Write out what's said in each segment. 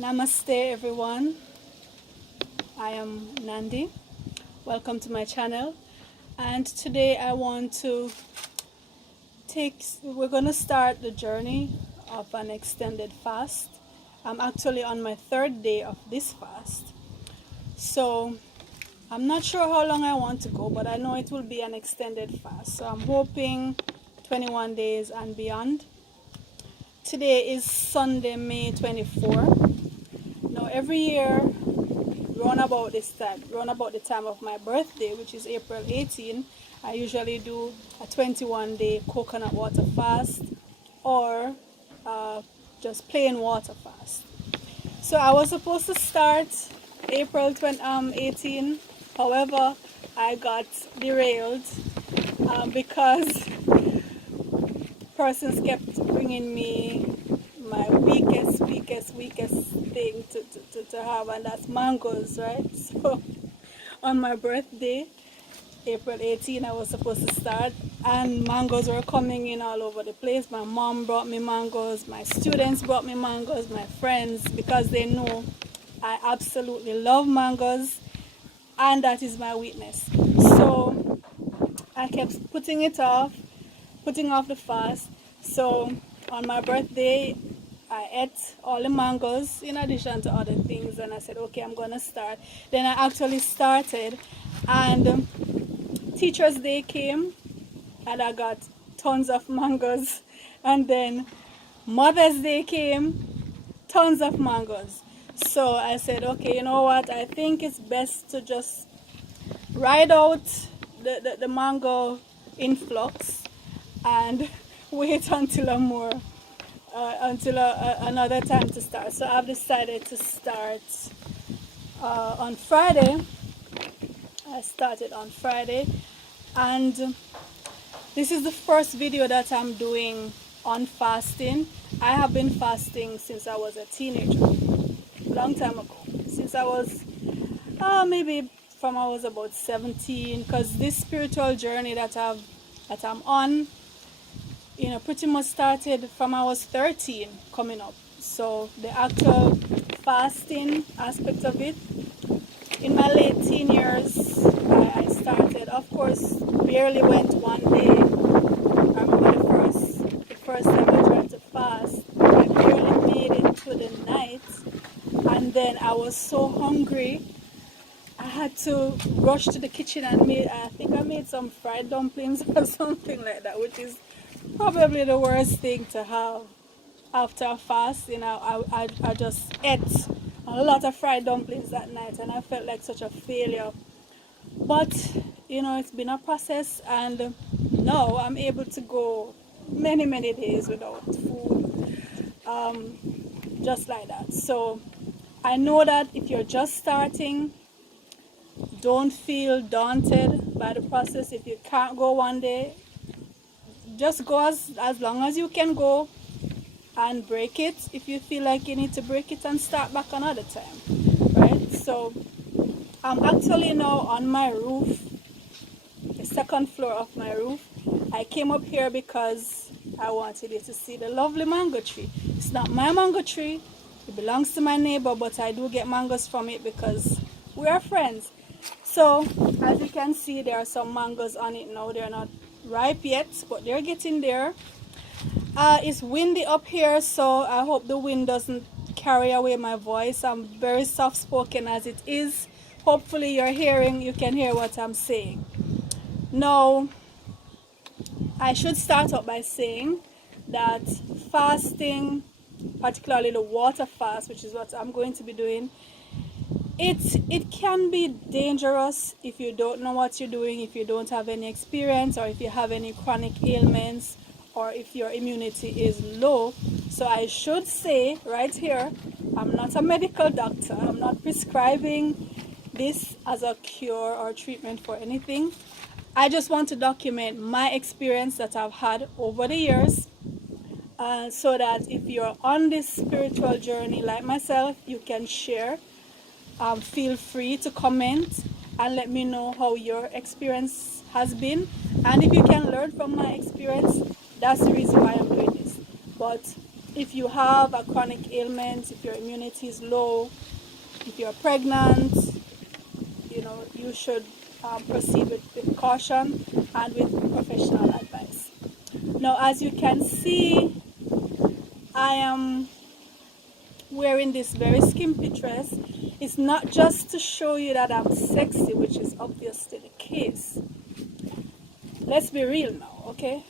Namaste everyone, I am Nandi. Welcome to my channel, and today I want to we're going to start the journey of an extended fast. I'm actually on my third day of this fast, so I'm not sure how long I want to go, but I know it will be an extended fast, so I'm hoping 21 days and beyond. Today is Sunday, May 24. Now every year round about the time of my birthday, which is April 18, I usually do a 21-day coconut water fast or just plain water fast. So I was supposed to start April 18, however I got derailed because persons kept bringing me my weakest thing to have, and that's mangoes, right? So on my birthday, April 18, I was supposed to start, and mangoes were coming in all over the place. My mom brought me mangoes, my students brought me mangoes, my friends, because they know I absolutely love mangoes, and that is my weakness. So I kept putting off the fast. So on my birthday, I ate all the mangoes in addition to other things, and I said, okay, I'm gonna start. Then I actually started, and Teacher's Day came, and I got tons of mangoes. And then Mother's Day came, tons of mangoes. So I said, okay, you know what? I think it's best to just ride out the mango influx and wait until another time to start. So I've decided to start on Friday. I started on Friday, and this is the first video that I'm doing on fasting. I have been fasting since I was a teenager, a long time ago, since I was maybe from I was about 17, because this spiritual journey that I'm on, pretty much started from I was 13 coming up. So the actual fasting aspect of it, in my late teen years, I started, of course, barely went one day. I remember the first time I tried to fast, I barely made it to the night, and then I was so hungry, I had to rush to the kitchen and I think I made some fried dumplings or something like that, which is probably the worst thing to have after a fast. I just ate a lot of fried dumplings that night, and I felt like such a failure. But it's been a process, and now I'm able to go many days without food, just like that. So I know that if you're just starting, don't feel daunted by the process. If you can't go one day, just go as long as you can go, and break it if you feel like you need to break it, and start back another time, right? So I'm actually now on my roof, the second floor of my roof. I came up here because I wanted you to see the lovely mango tree. It's not my mango tree, it belongs to my neighbor, but I do get mangoes from it because we are friends. So as you can see, there are some mangoes on it now. They're not ripe yet, but they're getting there. It's windy up here, so I hope the wind doesn't carry away my voice. I'm very soft spoken as it is. Hopefully you can hear what I'm saying. Now, I should start out by saying that fasting, particularly the water fast, which is what I'm going to be doing, it can be dangerous if you don't know what you're doing, if you don't have any experience, or if you have any chronic ailments, or if your immunity is low. So I should say right here, I'm not a medical doctor. I'm not prescribing this as a cure or treatment for anything. I just want to document my experience that I've had over the years, so that if you're on this spiritual journey like myself, you can share. Feel free to comment and let me know how your experience has been, and if you can learn from my experience, that's the reason why I'm doing this. But if you have a chronic ailment, if your immunity is low, if you're pregnant, you should proceed with caution and with professional advice. Now, as you can see, I am wearing this very skimpy dress. It's not just to show you that I'm sexy, which is obviously the case. Let's be real now, okay?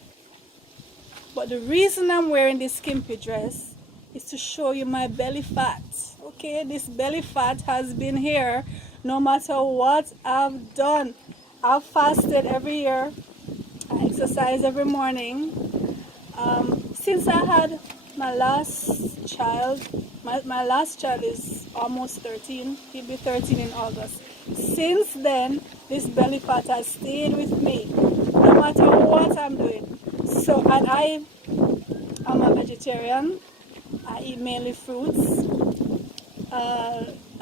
But the reason I'm wearing this skimpy dress is to show you my belly fat, okay? This belly fat has been here no matter what I've done. I've fasted every year. I exercise every morning. Since I had my last child, my last child is almost 13. He'll be 13 in August. Since then, this belly fat has stayed with me, no matter what I'm doing. So, and I am a vegetarian. I eat mainly fruits.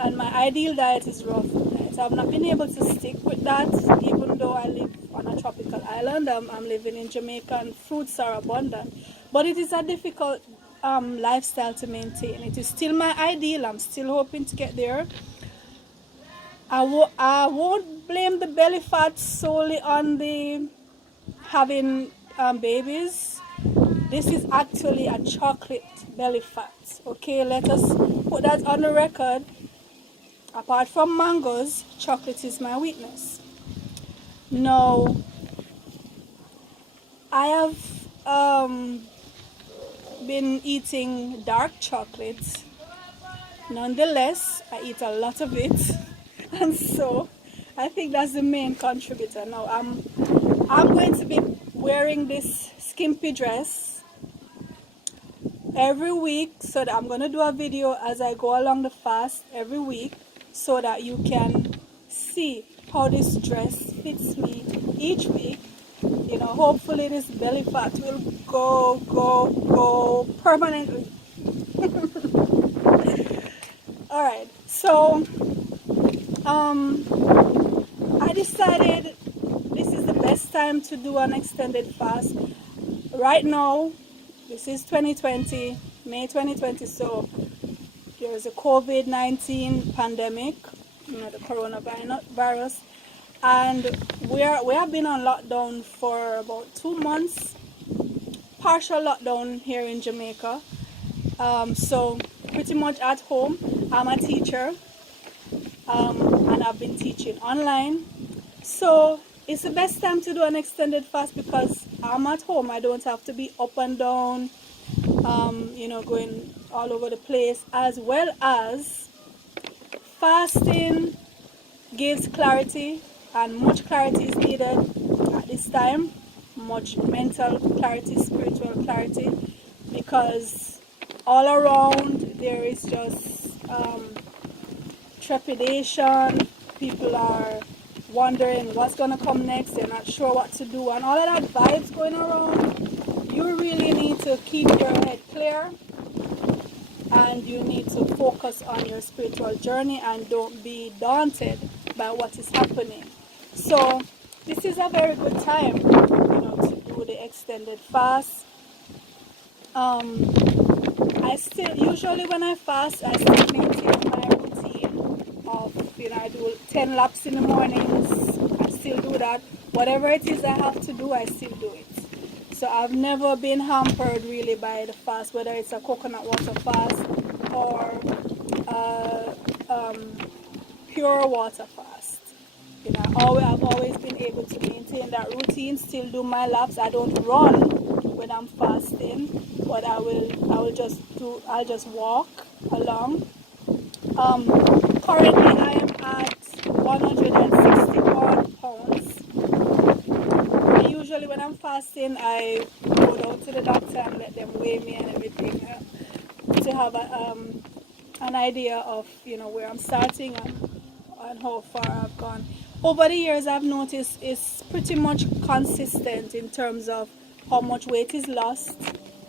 And my ideal diet is raw food diet. I've not been able to stick with that, even though I live on a tropical island. I'm living in Jamaica and fruits are abundant. But it is a difficult lifestyle to maintain. It is still my ideal. I'm still hoping to get there. I won't blame the belly fat solely on the having babies. This is actually a chocolate belly fat. Okay, let us put that on the record. Apart from mangoes, chocolate is my weakness. Now, I have been eating dark chocolate. Nonetheless, I eat a lot of it, and so I think that's the main contributor. Now, I'm going to be wearing this skimpy dress every week, so that I'm going to do a video as I go along the fast every week, so that you can see how this dress fits me each week. Hopefully this belly fat will go permanently. All right, so I decided this is the best time to do an extended fast. Right now, this is 2020, May 2020, so there is a COVID-19 pandemic, the coronavirus, and we have been on lockdown for about 2 months, partial lockdown here in Jamaica. So pretty much at home. I'm a teacher, and I've been teaching online. So it's the best time to do an extended fast because I'm at home. I don't have to be up and down, going all over the place, as well as fasting gives clarity, and much clarity is needed at this time. Much mental clarity, spiritual clarity, because all around there is just trepidation. People are wondering what's going to come next. They're not sure what to do, and all of that vibes going around. You really need to keep your head clear, and you need to focus on your spiritual journey and don't be daunted by what is happening. So this is a very good time, to do the extended fast. I still, usually when I fast, I still maintain my routine of, I do 10 laps in the mornings. I still do that. Whatever it is I have to do, I still do it. So I've never been hampered really by the fast, whether it's a coconut water fast or pure water fast. I've always been able to maintain that routine, still do my laps. I don't run when I'm fasting, but I'll just walk along. Currently I am at 161 pounds. And usually when I'm fasting, I go down to the doctor and let them weigh me and everything, to have an idea of where I'm starting and how far I've gone. Over the years, I've noticed it's pretty much consistent in terms of how much weight is lost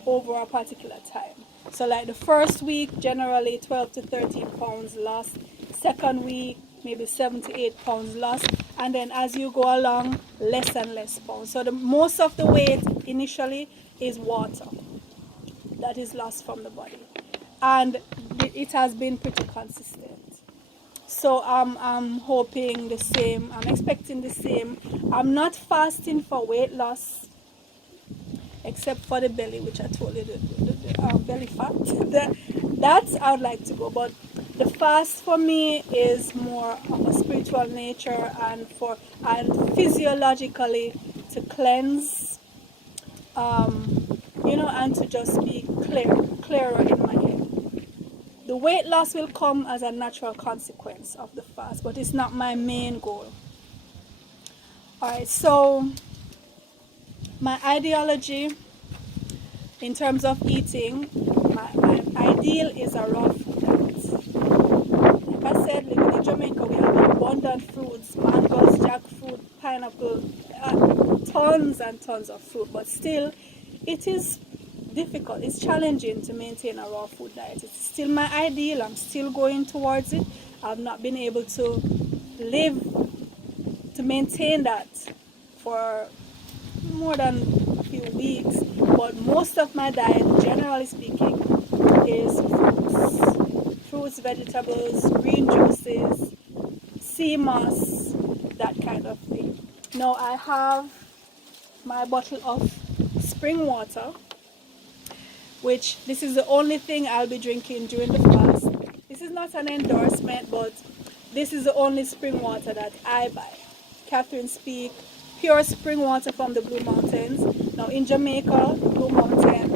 over a particular time. So like the first week, generally 12 to 13 pounds lost. Second week, maybe 7 to 8 pounds lost. And then as you go along, less and less pounds. So most of the weight initially is water. that is lost from the body, and it has been pretty consistent. So I'm hoping the same. I'm expecting the same. I'm not fasting for weight loss, except for the belly, which I told you, the belly fat. That's I would like to go, but the fast for me is more of a spiritual nature and physiologically to cleanse, and to just be clearer in my head. The weight loss will come as a natural consequence of the fast, but it's not my main goal. Alright, so my ideology in terms of eating, my ideal is a raw food diet. Like I said, living in Jamaica, we have abundant fruits, mangoes, jackfruit, pineapple, tons and tons of fruit, but still it is difficult, it's challenging to maintain a raw food diet. It's still my ideal, I'm still going towards it. I've not been able to maintain that for more than a few weeks, but most of my diet, generally speaking, is fruits, vegetables, green juices, sea moss, that kind of thing. Now I have my bottle of spring water, which this is the only thing I'll be drinking during the fast. This is not an endorsement, but this is the only spring water that I buy. Catherine Speak, pure spring water from the Blue Mountains. Now in Jamaica, Blue Mountain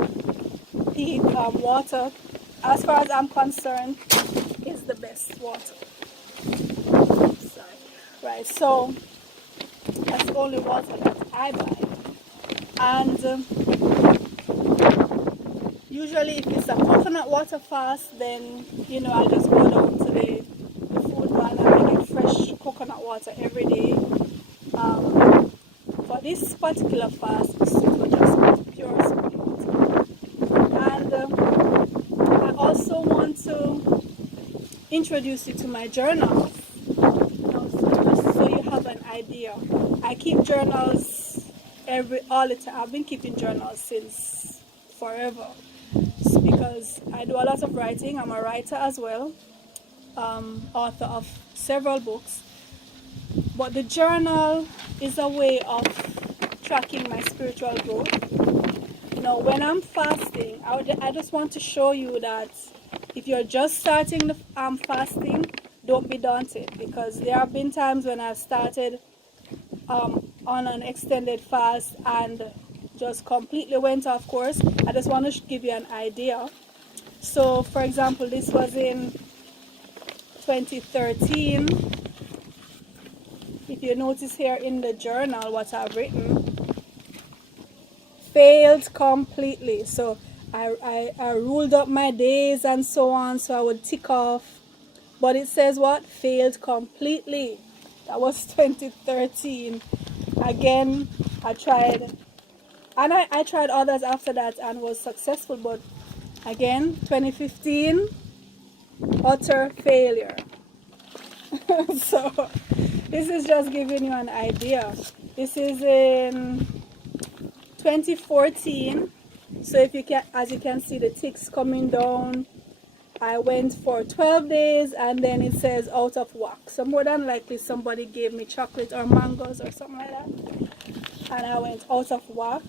water, as far as I'm concerned, is the best water. Sorry. Right, so that's the only water that I buy. And usually if it's a coconut water fast, then I just go down to the food van and I get fresh coconut water every day. For this particular fast, it's just pure spring water. And I also want to introduce you to my journals. So you have an idea. I keep journals all the time. I've been keeping journals since forever. Because I do a lot of writing. I'm a writer as well, author of several books. But the journal is a way of tracking my spiritual growth. When I'm fasting, I just want to show you that if you're just starting the fasting, don't be daunted, because there have been times when I've started on an extended fast and just completely went off course. I just want to give you an idea. So for example, this was in 2013. If you notice here in the journal what I've written, failed completely. So I ruled up my days and so on, so I would tick off, but it says what? Failed completely. That was 2013. Again, I tried, and I tried others after that and was successful, but again, 2015, utter failure. So this is just giving you an idea. This is in 2014. So if you can, as you can see, the ticks coming down. I went for 12 days and then it says out of whack. So more than likely somebody gave me chocolate or mangoes or something like that, and I went out of whack.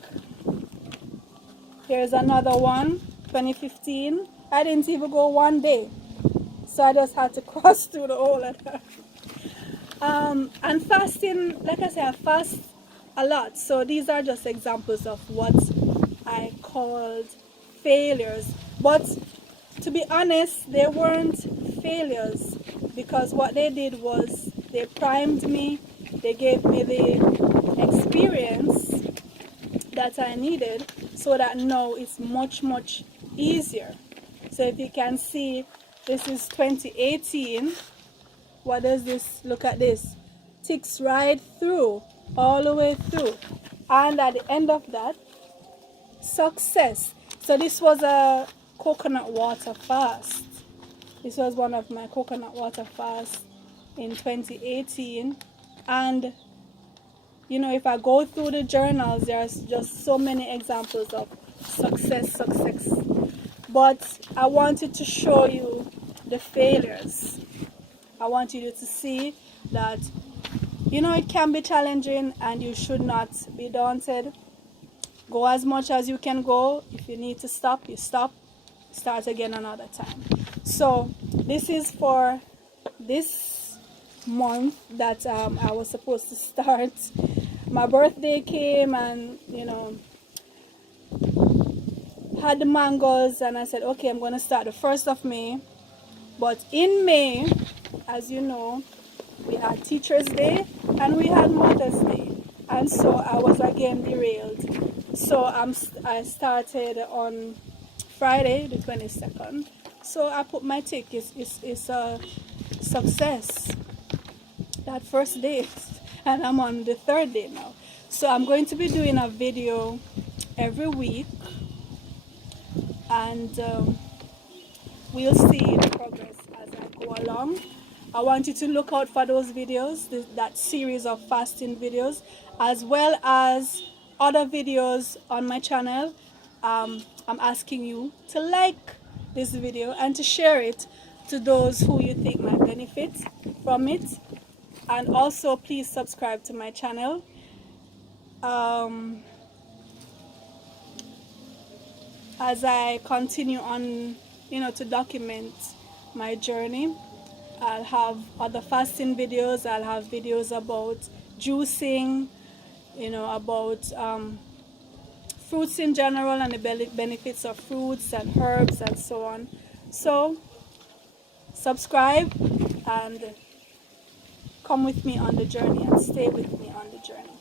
Here's another one, 2015. I didn't even go one day, so I just had to cross through the whole of that. And fasting, like I said, I fast a lot. So these are just examples of what I called failures. But to be honest, they weren't failures, because what they did was they primed me, they gave me the experience that I needed, so that now it's much easier. So if you can see, this is 2018. What does this, look at this, ticks right through, all the way through, and at the end of that, success. So this was a coconut water fast. This was one of my coconut water fasts in 2018, and if I go through the journals, there's just so many examples of success. but I wanted to show you the failures. I want you to see that, you know, it can be challenging and you should not be daunted. Go as much as you can go. If you need to stop, you stop. Start again another time. So this is for this month that I was supposed to start. My birthday came and, you know, had the mangoes, and I said, okay, I'm going to start the 1st of May. But in May, as you know, we had Teachers' Day and we had Mother's Day. And so I was again derailed. So I started on Friday, the 22nd. So I put my tick. It's a success. That first day. And I'm on the 3rd day now. So I'm going to be doing a video every week. And we'll see the progress as I go along. I want you to look out for those videos, that series of fasting videos, as well as other videos on my channel. I'm asking you to like this video and to share it to those who you think might benefit from it. And also, please subscribe to my channel. As I continue on, you know, to document my journey, I'll have other fasting videos. I'll have videos about juicing, you know, about fruits in general and the benefits of fruits and herbs and so on. So subscribe and come with me on the journey and stay with me on the journey.